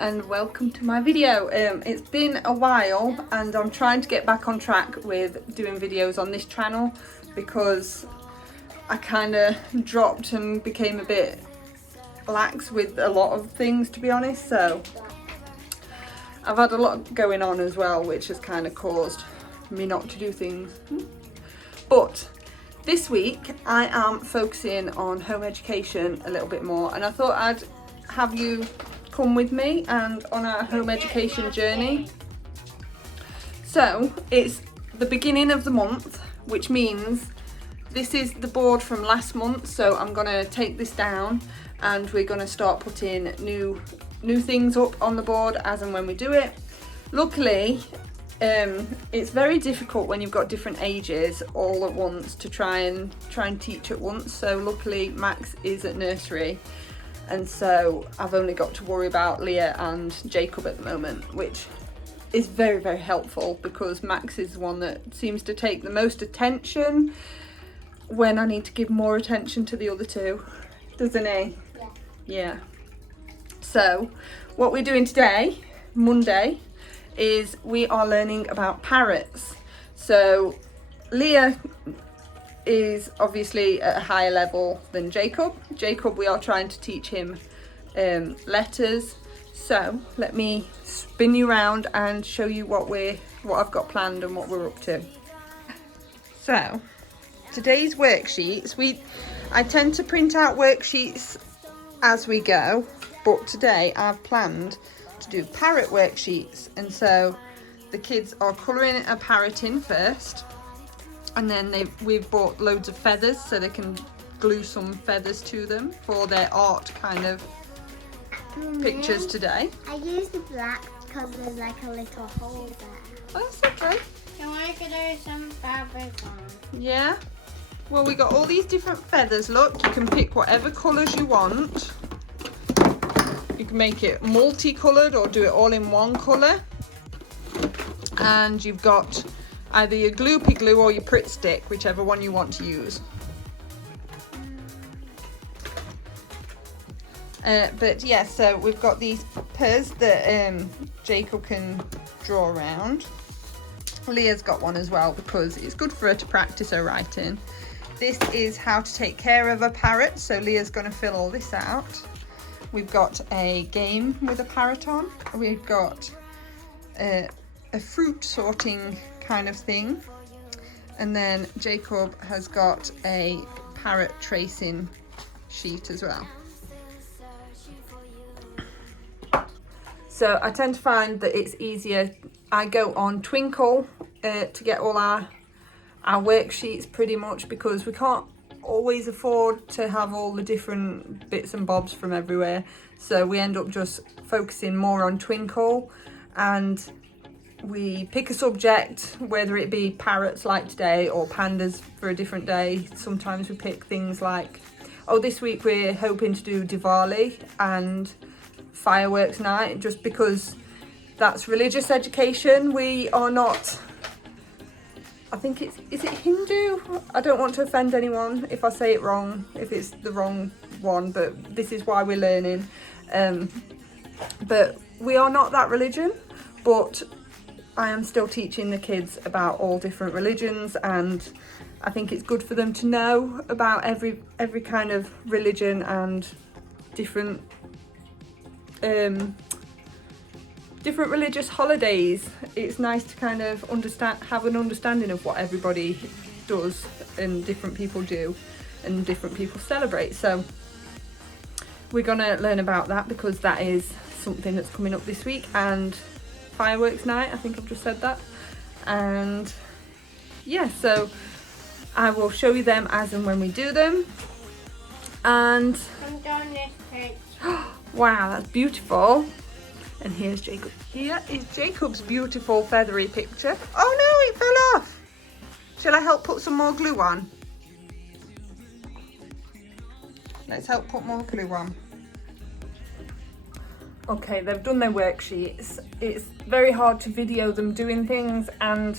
and welcome to my video. It's been a while and I'm trying to get back on track with doing videos on this channel because I kind of dropped and became a bit lax with a lot of things, to be honest. So I've had a lot going on as well, which has kind of caused me not to do things. But this week I am focusing on home education a little bit more, and I thought I'd have you come with me and on our home education journey. So it's the beginning of the month, which means this is the board from last month, so I'm gonna take this down and we're gonna start putting new things up on the board as and when we do it. Luckily, it's very difficult when you've got different ages all at once to try and teach at once. So luckily Max is at nursery, and so I've only got to worry about Leah and Jacob at the moment, which is very, very helpful because Max is the one that seems to take the most attention when I need to give more attention to the other two, doesn't he? Yeah. So what we're doing today, Monday, is we are learning about parrots. So Leah is obviously at a higher level than Jacob. Jacob, we are trying to teach him letters. So let me spin you around and show you what I've got planned and what we're up to. So today's worksheets, I tend to print out worksheets as we go, but today I've planned to do parrot worksheets, and so the kids are colouring a parrot in first, and then we've bought loads of feathers so they can glue some feathers to them for their art kind of pictures today. I used the black because there's like a little hole there. Oh, that's okay. Can I do some fabric on? Yeah. Well, we got all these different feathers. Look, you can pick whatever colours you want. You can make it multicoloured or do it all in one colour. And you've got either your gloopy glue or your Pritt stick, whichever one you want to use. But yeah, so we've got these purrs that Jacob can draw around. Leah's got one as well because it's good for her to practice her writing. This is how to take care of a parrot, so Leah's going to fill all this out. We've got a game with a parrot on. We've got a fruit sorting kind of thing. And then Jacob has got a parrot tracing sheet as well. So I tend to find that it's easier. I go on Twinkle to get all our worksheets pretty much because we can't always afford to have all the different bits and bobs from everywhere, so we end up just focusing more on Twinkle, and we pick a subject, whether it be parrots like today or pandas for a different day. Sometimes we pick things like, this week we're hoping to do Diwali and fireworks night, just because that's religious education. We are not, I think is it Hindu? I don't want to offend anyone if I say it wrong, if it's the wrong one, but this is why we're learning. But we are not that religion, but I am still teaching the kids about all different religions, and I think it's good for them to know about every kind of religion and different religious holidays. It's nice to kind of have an understanding of what everybody does and different people do and different people celebrate. So we're gonna learn about that because that is something that's coming up this week, and fireworks night, I think I've just said that. And yeah, so I will show you them as and when we do them. And I'm doing this picture. wow, that's beautiful. And here's Jacob. Here is Jacob's beautiful feathery picture. Oh no, it fell off. Shall I help put some more glue on? Let's help put more glue on. Okay, they've done their worksheets. It's very hard to video them doing things and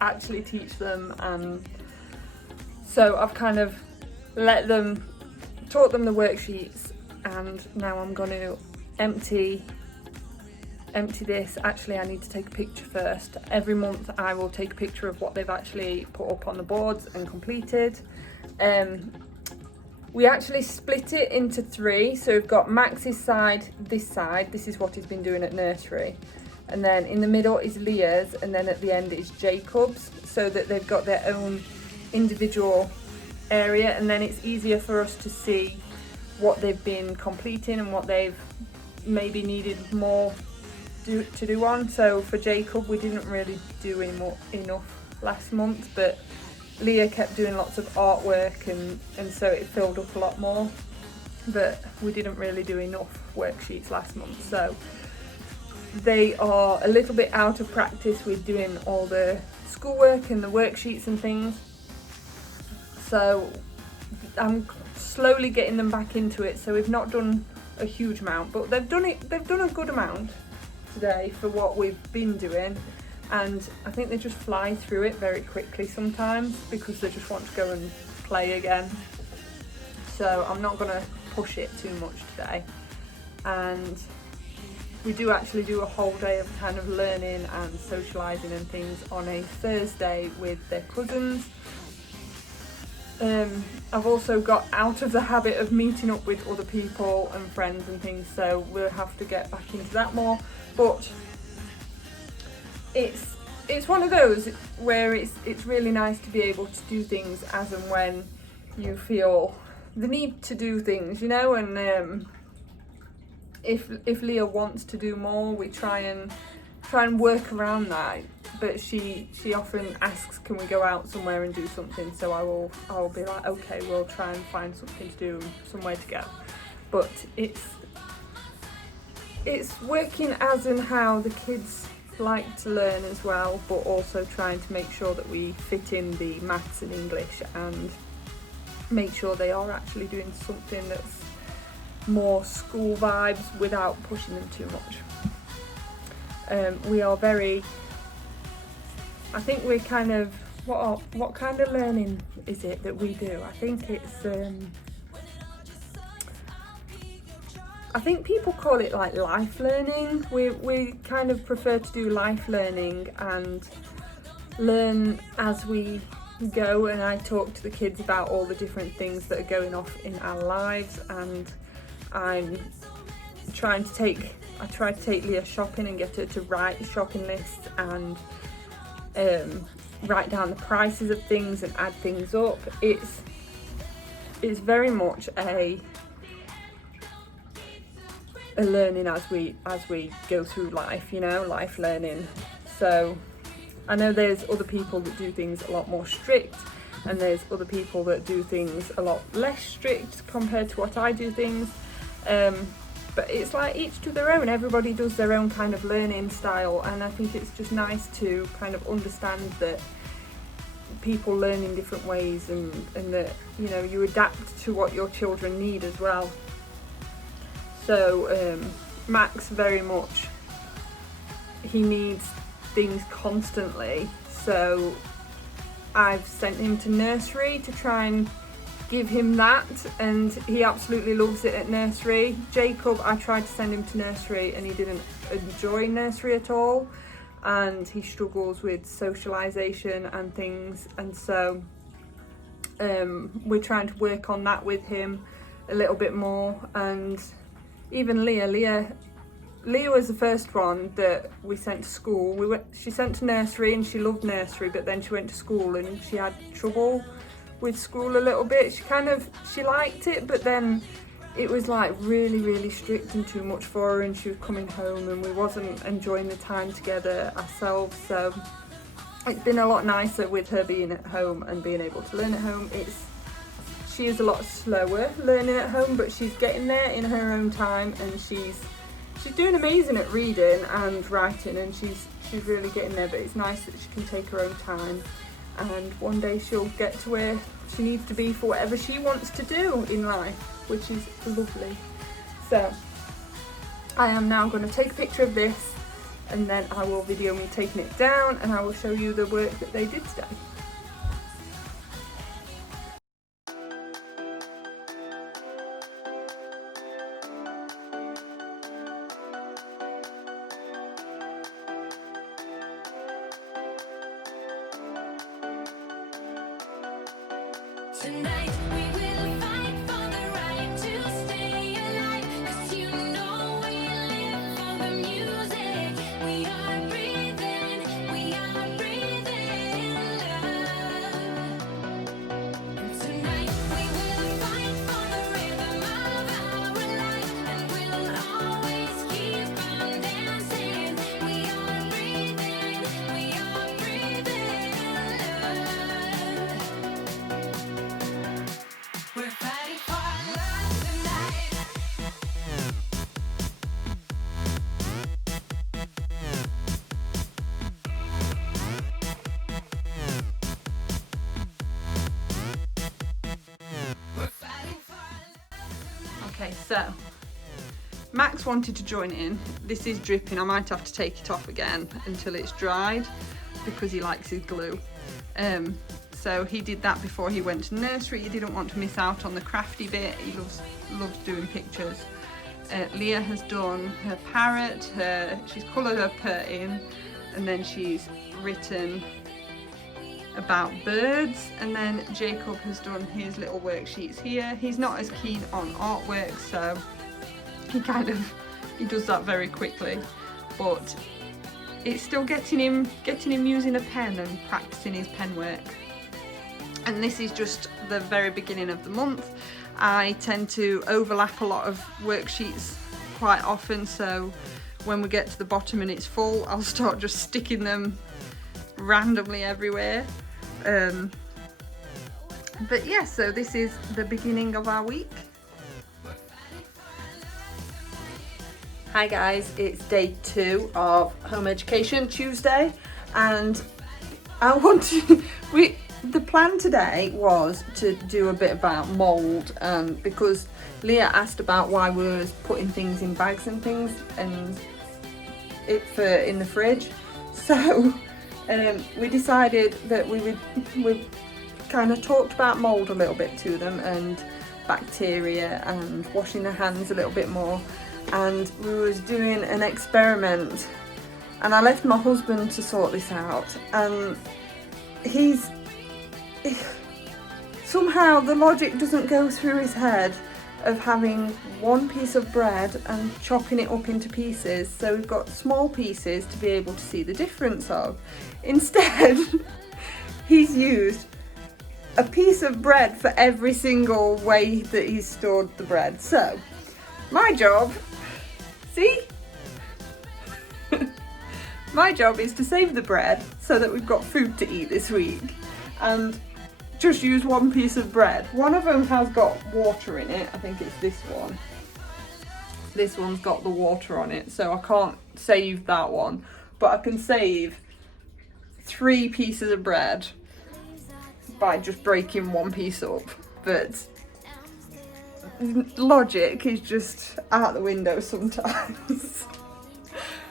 actually teach them. So I've kind of taught them the worksheets, and now I'm going to empty empty this. Actually, I need to take a picture first. Every month I will take a picture of what they've actually put up on the boards and completed. We actually split it into 3. So we've got Max's side, this is what he's been doing at nursery. And then in the middle is Leah's, and then at the end is Jacob's, so that they've got their own individual area, and then it's easier for us to see what they've been completing and what they've maybe needed more to do on. So for Jacob, we didn't really do enough last month, but Leah kept doing lots of artwork, and so it filled up a lot more, but we didn't really do enough worksheets last month. So they are a little bit out of practice with doing all the schoolwork and the worksheets and things. So I'm slowly getting them back into it. So we've not done a huge amount, but they've done a good amount today for what we've been doing. And I think they just fly through it very quickly sometimes because they just want to go and play again. So I'm not going to push it too much today. And we do actually do a whole day of kind of learning and socialising and things on a Thursday with their cousins. I've also got out of the habit of meeting up with other people and friends and things, so we'll have to get back into that more. But it's one of those where it's really nice to be able to do things as and when you feel the need to do things, you know. And if Leah wants to do more, we try and work around that. But she often asks, can we go out somewhere and do something? So I'll be like, okay, we'll try and find something to do, somewhere to go. But it's working as and how the kids like to learn as well, but also trying to make sure that we fit in the maths and English and make sure they are actually doing something that's more school vibes without pushing them too much. We are very, I think we're kind of, what kind of learning is it that we do? I think it's, I think people call it like life learning. We kind of prefer to do life learning and learn as we go, and I talk to the kids about all the different things that are going off in our lives, and I try to take Leah shopping and get her to write shopping lists and write down the prices of things and add things up. It's very much a learning as we go through life, you know, life learning. So I know there's other people that do things a lot more strict, and there's other people that do things a lot less strict compared to what I do things. But it's like each to their own. Everybody does their own kind of learning style, and I think it's just nice to kind of understand that people learn in different ways, and that, you know, you adapt to what your children need as well. So Max, very much, he needs things constantly, so I've sent him to nursery to try and give him that, and he absolutely loves it at nursery. Jacob, I tried to send him to nursery and he didn't enjoy nursery at all, and he struggles with socialisation and things, and so we're trying to work on that with him a little bit more. And even Leah was the first one that we sent to school. She sent to nursery and she loved nursery, but then she went to school and she had trouble with school a little bit. She liked it, but then it was like really, really strict and too much for her, and she was coming home and we wasn't enjoying the time together ourselves. So it's been a lot nicer with her being at home and being able to learn at home. She is a lot slower learning at home, but she's getting there in her own time, and she's doing amazing at reading and writing, and she's really getting there. But it's nice that she can take her own time, and one day she'll get to where she needs to be for whatever she wants to do in life, which is lovely. So I am now going to take a picture of this, and then I will video me taking it down, and I will show you the work that they did today. Tonight we will fight for the right to stay alive, 'cause you know we live for the music. We are breathing love. And tonight we will fight for the rhythm of our life, and we'll always keep on dancing. We are breathing love. We're fighting for love tonight. We're fighting for love. Okay, so Max wanted to join in. This is dripping. I might have to take it off again until it's dried because he likes his glue. So he did that before he went to nursery. He didn't want to miss out on the crafty bit. He loves doing pictures. Leah has done her parrot. She's coloured her purr in, and then she's written about birds, and then Jacob has done his little worksheets here. He's not as keen on artwork, so he does that very quickly, but it's still getting him using a pen and practicing his pen work. And this is just the very beginning of the month. I tend to overlap a lot of worksheets quite often, so when we get to the bottom and it's full, I'll start just sticking them randomly everywhere. But yeah, so this is the beginning of our week. Hi guys, it's day 2 of Home Education Tuesday, and the plan today was to do a bit about mould, because Leah asked about why we were putting things in bags and things and in the fridge. So we decided that we kind of talked about mould a little bit to them, and bacteria, and washing their hands a little bit more. And we was doing an experiment, and I left my husband to sort this out, and somehow the logic doesn't go through his head of having one piece of bread and chopping it up into pieces, so we've got small pieces to be able to see the difference of. Instead, he's used a piece of bread for every single way that he's stored the bread. So my job, see? My job is to save the bread so that we've got food to eat this week, and just use one piece of bread. One of them has got water in it. I think it's this one. This one's got the water on it, so I can't save that one, but I can save 3 pieces of bread by just breaking one piece up. But logic is just out the window sometimes.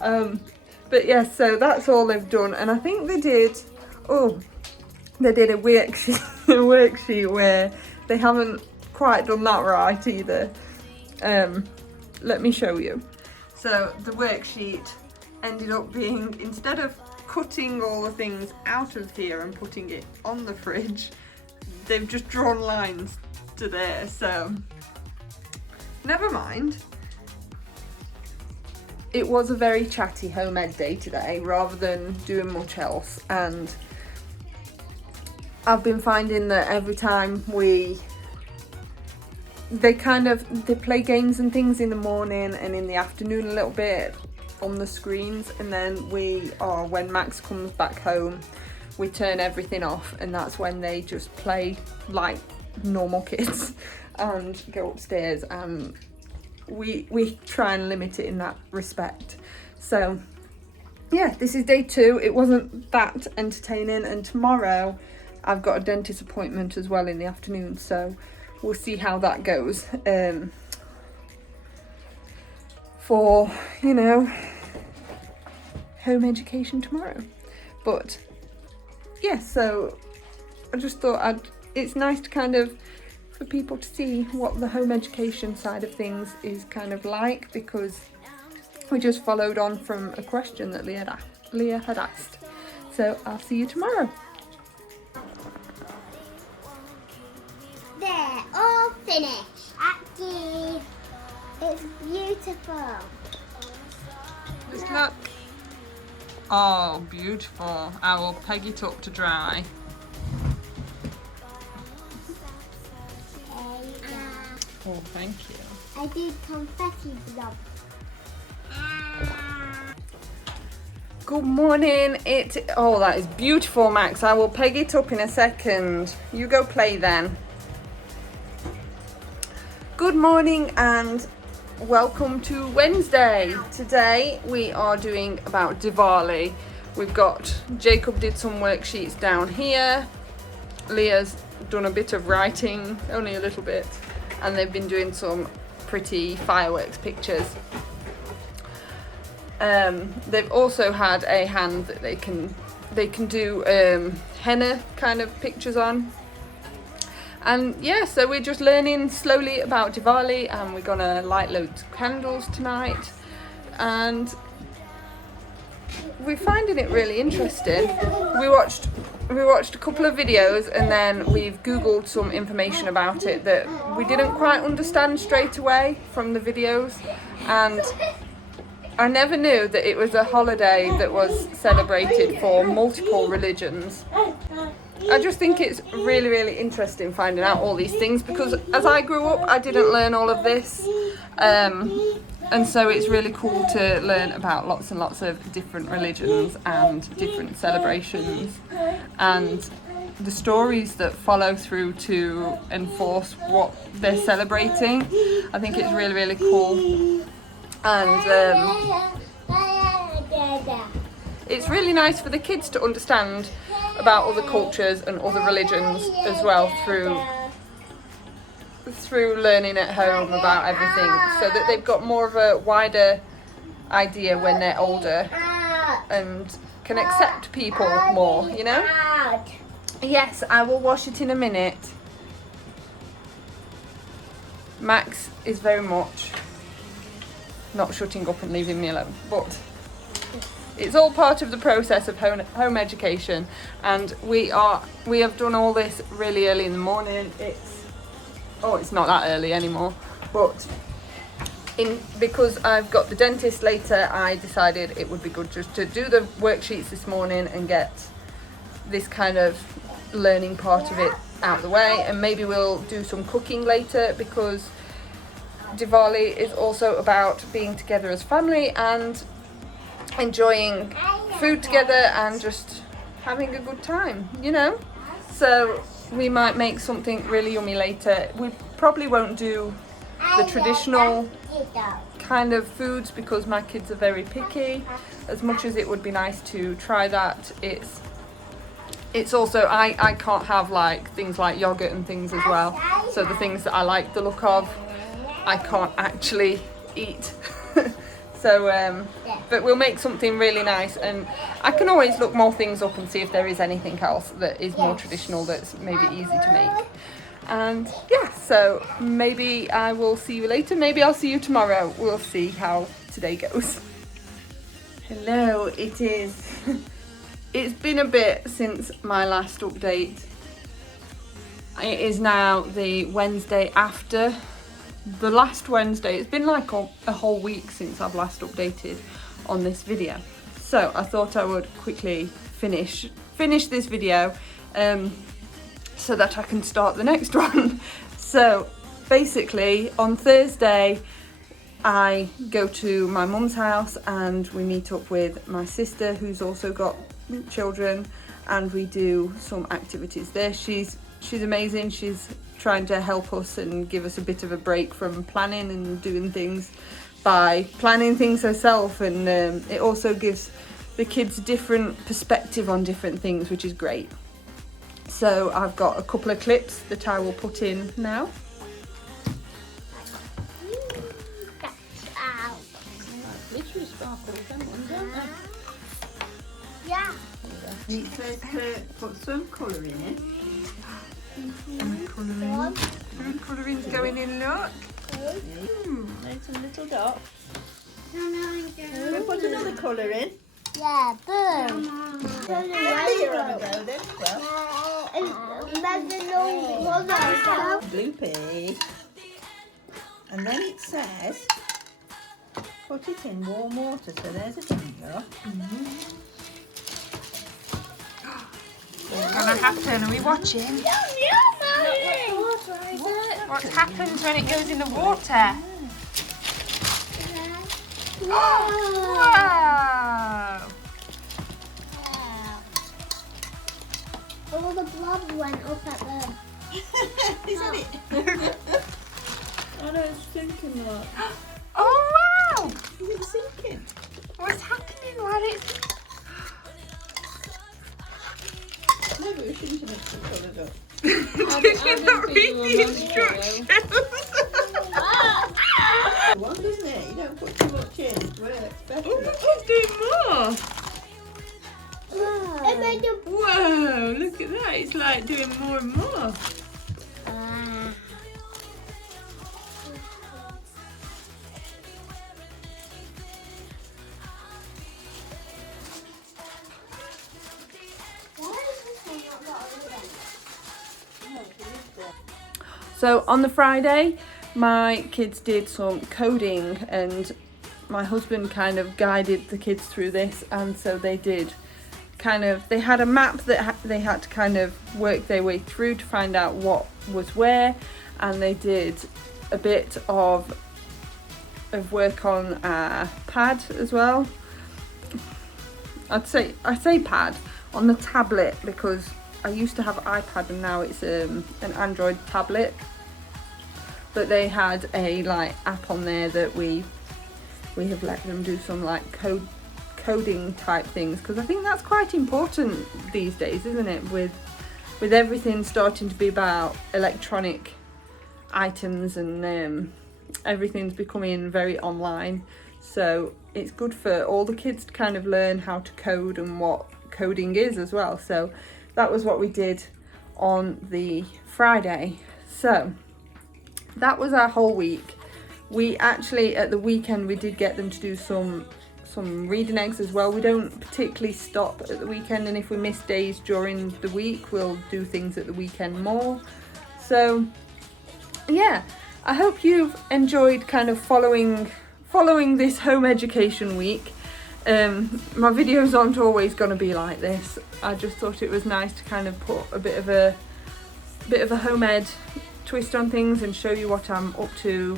But yeah, so that's all they've done, and I think they did a worksheet where they haven't quite done that right either. Let me show you. So the worksheet ended up being, instead of cutting all the things out of here and putting it on the fridge, they've just drawn lines to there, so never mind. It was a very chatty home ed day today rather than doing much else, and I've been finding that every time they play games and things in the morning and in the afternoon a little bit on the screens, and then when Max comes back home, we turn everything off, and that's when they just play like normal kids and go upstairs, and we try and limit it in that respect. So yeah, this is day 2. It wasn't that entertaining, and tomorrow I've got a dentist appointment as well in the afternoon, so we'll see how that goes. For, you know, home education tomorrow. But yeah, so I just thought it's nice to kind of, for people to see what the home education side of things is kind of like, because we just followed on from a question that Leah had asked. So I'll see you tomorrow. finished. Actually, it's beautiful. Just look. Oh, beautiful. I will peg it up to dry. Oh, thank you. I did confetti blob. Good morning. Oh, that is beautiful, Max. I will peg it up in a second. You go play then. Good morning and welcome to Wednesday. Today we are doing about Diwali. We've got Jacob did some worksheets down here. Leah's done a bit of writing, only a little bit, and they've been doing some pretty fireworks pictures. They've also had a hand that they can do henna kind of pictures on. And yeah, so we're just learning slowly about Diwali, and we're gonna light loads of candles tonight, and we're finding it really interesting. We watched a couple of videos, and then we've googled some information about it that we didn't quite understand straight away from the videos, and I never knew that it was a holiday that was celebrated for multiple religions. I just think it's really, really interesting finding out all these things, because as I grew up, I didn't learn all of this. And so it's really cool to learn about lots and lots of different religions and different celebrations, and the stories that follow through to enforce what they're celebrating. I think it's really, really cool. And it's really nice for the kids to understand about other cultures and other religions as well through learning at home about everything, so that they've got more of a wider idea when they're older and can accept people more, you know? Yes, I will wash it in a minute. Max is very much not shutting up and leaving me alone, but it's all part of the process of home education, and we have done all this really early in the morning. It's not that early anymore, but because I've got the dentist later, I decided it would be good just to do the worksheets this morning and get this kind of learning part of it out of the way, and maybe we'll do some cooking later, because Diwali is also about being together as family and enjoying food together and just having a good time, you know? So we might make something really yummy later. We probably won't do the traditional kind of foods because my kids are very picky. As much as it would be nice to try that, it's also, I can't have like things like yogurt and things as well. So the things that I like the look of, I can't actually eat. So, but we'll make something really nice, and I can always look more things up and see if there is anything else that is more traditional that's maybe easy to make. And yeah, so maybe I will see you later. Maybe I'll see you tomorrow. We'll see how today goes. Hello, it is. It's been a bit since my last update. It is now the Wednesday after the last Wednesday. It's been like a whole week since I've last updated on this video, so I thought I would quickly finish this video so that I can start the next one. So basically on Thursday I go to my mum's house and we meet up with my sister who's also got children, and we do some activities there. She's amazing. She's trying to help us and give us a bit of a break from planning and doing things by planning things herself, and it also gives the kids a different perspective on different things, which is great. So I've got a couple of clips that I will put in now. Glittery sparkles, them ones, aren't they? Yeah. You first put some colour in it. Colouring's going in, look. Made some little dots. No, We'll put another colour in. yeah, boom. Here on a go then. Well, That's a long colour. Bloopy. And then it says, put it in warm water. So there's a finger. What's gonna happen? Are we watching? What happens when it goes in the water? Wow! All the blob went up at the... Isn't it? I know it's sinking like. Oh wow! Is it sinking? What's happening while it's... Maybe we shouldn't have mixed the colours up. Read the instructions. One, doesn't it? You don't put too much in. It works better. Oh, look, do more. It made a... Whoa, look at that. It's like doing more and more. So on the Friday, my kids did some coding and my husband kind of guided the kids through this, and so they did they had a map that they had to kind of work their way through to find out what was where, and they did a bit of work on a pad as well. I say pad on the tablet because I used to have iPad and now it's an Android tablet, but they had a like app on there that we have let them do some like coding type things, because I think that's quite important these days, isn't it, with everything starting to be about electronic items and everything's becoming very online. So it's good for all the kids to kind of learn how to code and what coding is as well. So that was what we did on the Friday. So that was our whole week. We actually, at the weekend, we did get them to do some reading eggs as well. We don't particularly stop at the weekend, and if we miss days during the week, we'll do things at the weekend more. So yeah, I hope you've enjoyed kind of following this home education week. My videos aren't always going to be like this. I just thought it was nice to kind of put a bit of a home ed twist on things and show you what I'm up to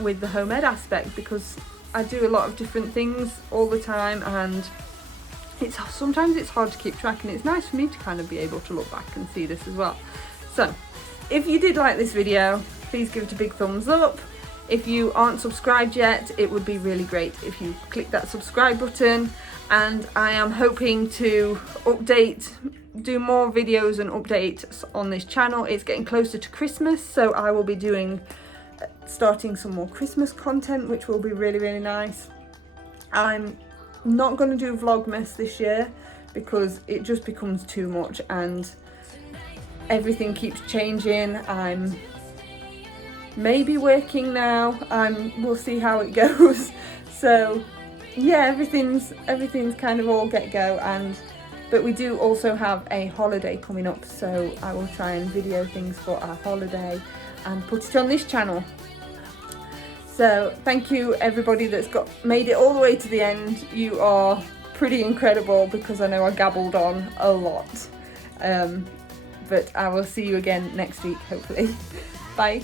with the home ed aspect, because I do a lot of different things all the time and sometimes it's hard to keep track, and it's nice for me to kind of be able to look back and see this as well. So if you did like this video, please give it a big thumbs up. If you aren't subscribed yet, it would be really great if you click that subscribe button, and I am hoping to do more videos and updates on this channel. It's getting closer to Christmas, so I will be starting some more Christmas content, which will be really, really nice. I'm not going to do Vlogmas this year because it just becomes too much and everything keeps changing. I'm maybe working now, we'll see how it goes. So yeah, everything's kind of all get-go, but we do also have a holiday coming up, so I will try and video things for our holiday and put it on this channel. So thank you everybody that's made it all the way to the end. You are pretty incredible, because I know I gabbled on a lot. But I will see you again next week, hopefully. Bye.